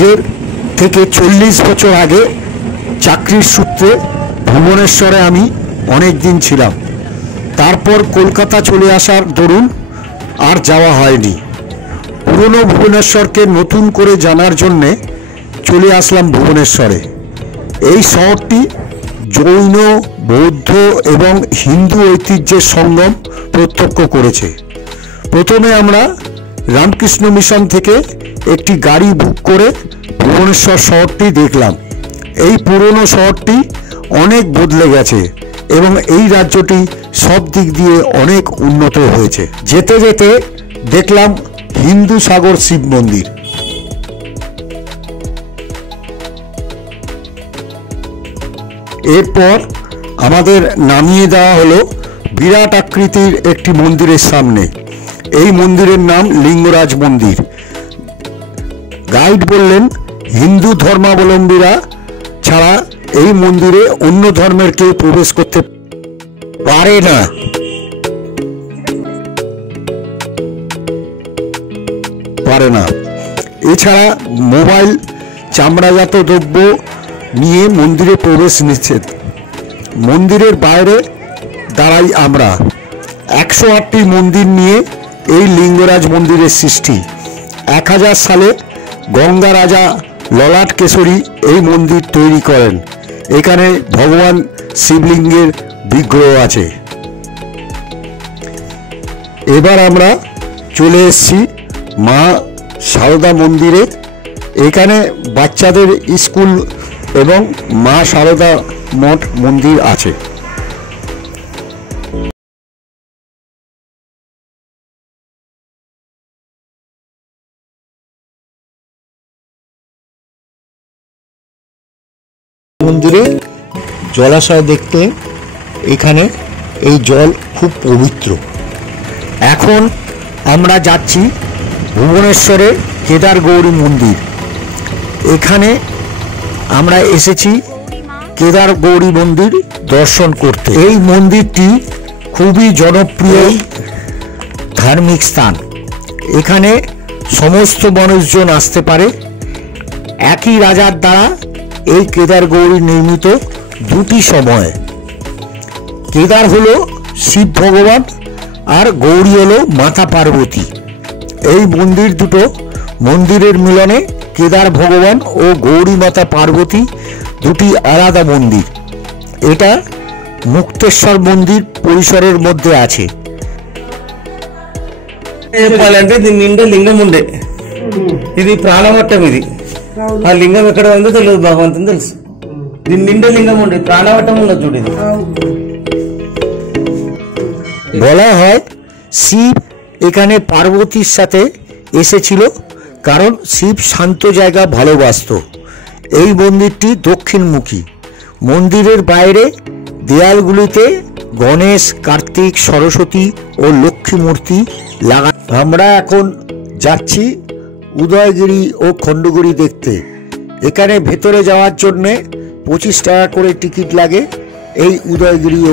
আজকের থেকে 40 বছর আগে চাকরির সূত্রে ভুবনেশ্বরে আমি অনেক দিন ছিলাম। তারপর কলকাতা চলে আসার দরুন আর যাওয়া হয়নি। পুরনো ভুবনেশ্বরকে নতুন করে জানার জন্যে চলে আসলাম ভুবনেশ্বরে। এই শহরটি জৈন, বৌদ্ধ এবং হিন্দু ঐতিহ্যের সঙ্গম প্রত্যক্ষ করেছে। প্রথমে আমরা রামকৃষ্ণ মিশন থেকে একটি গাড়ি বুক করে ভুবনেশ্বর শহরটি দেখলাম। এই পুরনো শহরটি অনেক বদলে গেছে এবং এই রাজ্যটি সব দিক দিয়ে অনেক উন্নত হয়েছে। যেতে যেতে দেখলাম হিন্দু সাগর শিব মন্দির। এরপর আমাদের নামিয়ে দেওয়া হলো বিরাট আকৃতির একটি মন্দিরের সামনে। এই মন্দিরের নাম লিঙ্গরাজ মন্দির। গাইড বললেন হিন্দু ধর্মাবলম্বীরা ছাড়া এই মন্দিরে অন্য ধর্মের কেউ প্রবেশ করতে পারে না। এছাড়া মোবাইল, চামড়াজাত দ্রব্য নিয়ে মন্দিরে প্রবেশ নিষেধ। মন্দিরের বাইরে দাঁড়াই আমরা। 108টি মন্দির নিয়ে এই লিঙ্গরাজ মন্দিরের সৃষ্টি। 1000 সালে গঙ্গা রাজা ললাট কেশরী এই মন্দির তৈরি করেন। এখানে ভগবান শিবলিঙ্গের বিগ্রহ আছে। এবার আমরা চলে এসেছি মা সারদা মন্দিরে। এখানে বাচ্চাদের স্কুল এবং মা সারদা মঠ মন্দির আছে। মন্দিরে জলাশয় দেখতে, এখানে এই জল খুব পবিত্র। এখন আমরা যাচ্ছি ভুবনেশ্বরের কেদার গৌরী মন্দির। এখানে আমরা এসেছি কেদার গৌরী মন্দির দর্শন করতে। এই মন্দিরটি খুবই জনপ্রিয় ধার্মিক স্থান। এখানে সমস্ত মানুষজন আসতে পারে। একই রাজার দ্বারা এই কেদার গৌরী নির্মিত দুটি সময়। কেদার হলো শিব ভগবান আর গৌরী হলো মাতা পার্বতী। এই মন্দির দুটো মন্দিরের মিলনে কেদার ভগবান ও গৌরী মাতা পার্বতী দুটি আলাদা মন্দির। এটা মুক্তেশ্বর মন্দির পরিসরের মধ্যে আছে। నిండా లింగం ఉండే, ఇది ప్రాణవట్టం. ఇది ఆ లింగం ఎక్కడ ఉందో తెలియదు, భగవంతుని తెలుసు. దీని నిండా లింగం ఉండే, ప్రాణవట్టం ఉన్నది చూడు। ఇది বলা হয় শিব এখানে পার্বতীর সাথে এসেছিল, কারণ শিব শান্ত জায়গা ভালোবাসত। এই মন্দিরটি দক্ষিণমুখী। মন্দিরের বাইরে দেয়ালগুলিতে গণেশ, কার্তিক, সরস্বতী ও লক্ষ্মী মূর্তি লাগা। আমরা এখন যাচ্ছি উদয়গিরি ও খণ্ডগিরি দেখতে। এখানে ভেতরে যাওয়ার জন্যে 25 টাকা করে টিকিট লাগে এই উদয়গিরি ও